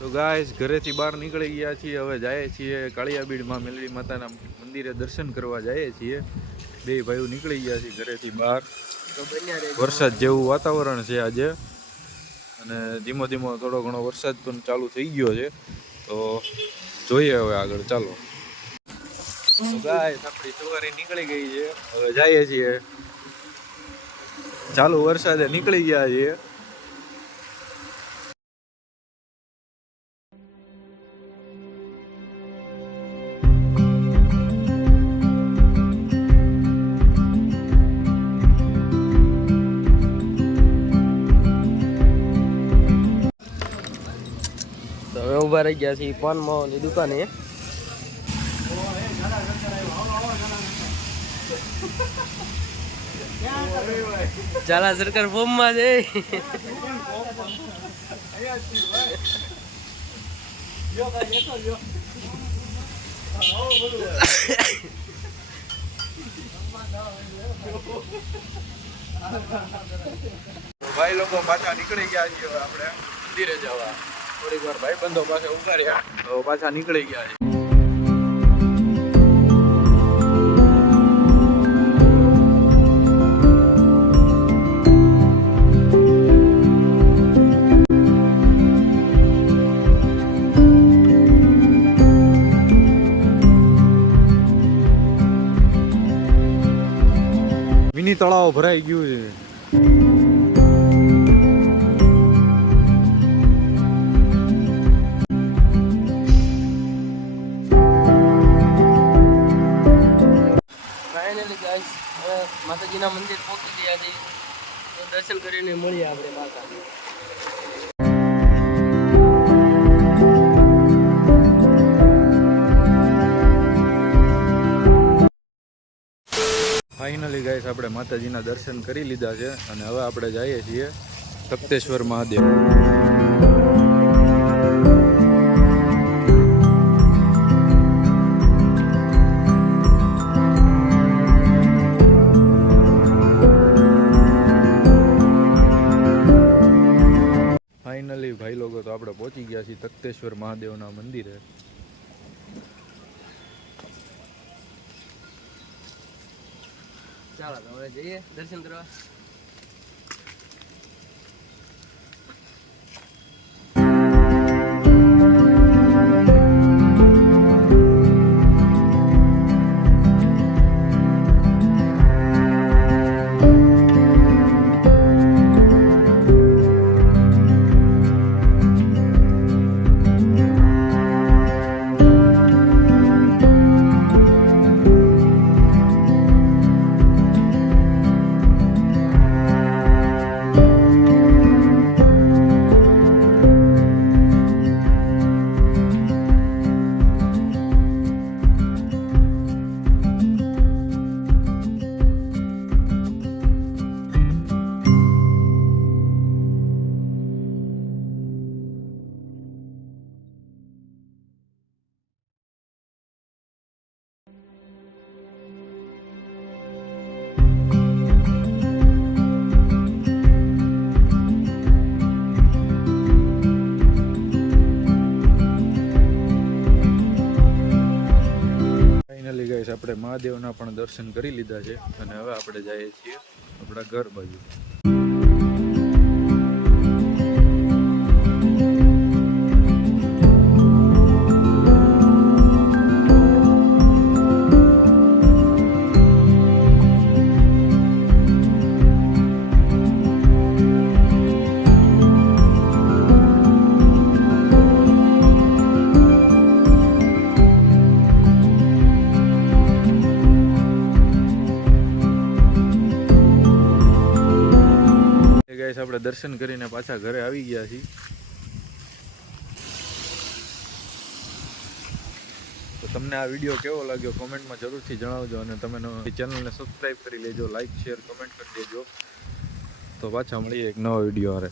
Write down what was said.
તો ગાઈસ ઘરેથી બહાર નીકળી ગયા છીએ, હવે જઈએ છીએ કાળિયાબીડમાં મેલડી માતાના મંદિરે દર્શન કરવા જઈએ છીએ. બે ભાઈઓ નીકળી ગયા છીએ ઘરેથી બહાર. વરસાદ જેવું વાતાવરણ છે આજે, અને ધીમો ધીમો થોડો ઘણો વરસાદ પણ ચાલુ થઈ ગયો છે. તો જોઈએ હવે આગળ, ચાલો. તો ગાઈસ આપણી સવારી નીકળી ગઈ છે, હવે જઈએ છીએ. ચાલુ વરસાદે નીકળી ગયા છીએ. હવે ઉભા રહી ગયા છીએ પાન માવાની દુકાને. ચાલા સરકાર ફોર્મ માં છે. ભાઈ લોકો પાછા નીકળી ગયા છીએ. હવે આપણે મંદિરે જવા થોડીક વાર ભાઈ બંધો પાસે ઉભા રહ્યા, તો પાછા નીકળી ગયા છે. મિની તળાવ ભરાઈ ગયું છે. માતાજીના મંદિર પહોંચી ગયા છે, તો દર્શન કરીને મળીએ આપણે પાછા. ફાઇનલી ગાઈસ આપણે માતાજીના દર્શન કરી લીધા છે, અને હવે આપણે જઈએ છીએ તખ્તેશ્વર મહાદેવ. ફાઇનલી ભાઈ લોકો તો આપણે પહોંચી ગયા છીએ તખ્તેશ્વર મહાદેવના મંદિરે. ચાલો હવે જઈએ દર્શન કરવા. આપણે મહાદેવના પણ દર્શન કરી લીધા છે, અને હવે આપણે જઈએ છીએ આપણા ઘર બાજુ. આપણે દર્શન કરીને પાછા ઘરે આવી ગયા છીએ. તો તમને આ વિડીયો કેવો લાગ્યો કોમેન્ટમાં જરૂરથી જણાવજો, અને તમે ચેનલને સબસ્ક્રાઈબ કરી લેજો, લાઈક શેર કમેન્ટ કરી દેજો. તો પાછા મળીએ એક નવા વિડીયો હારે.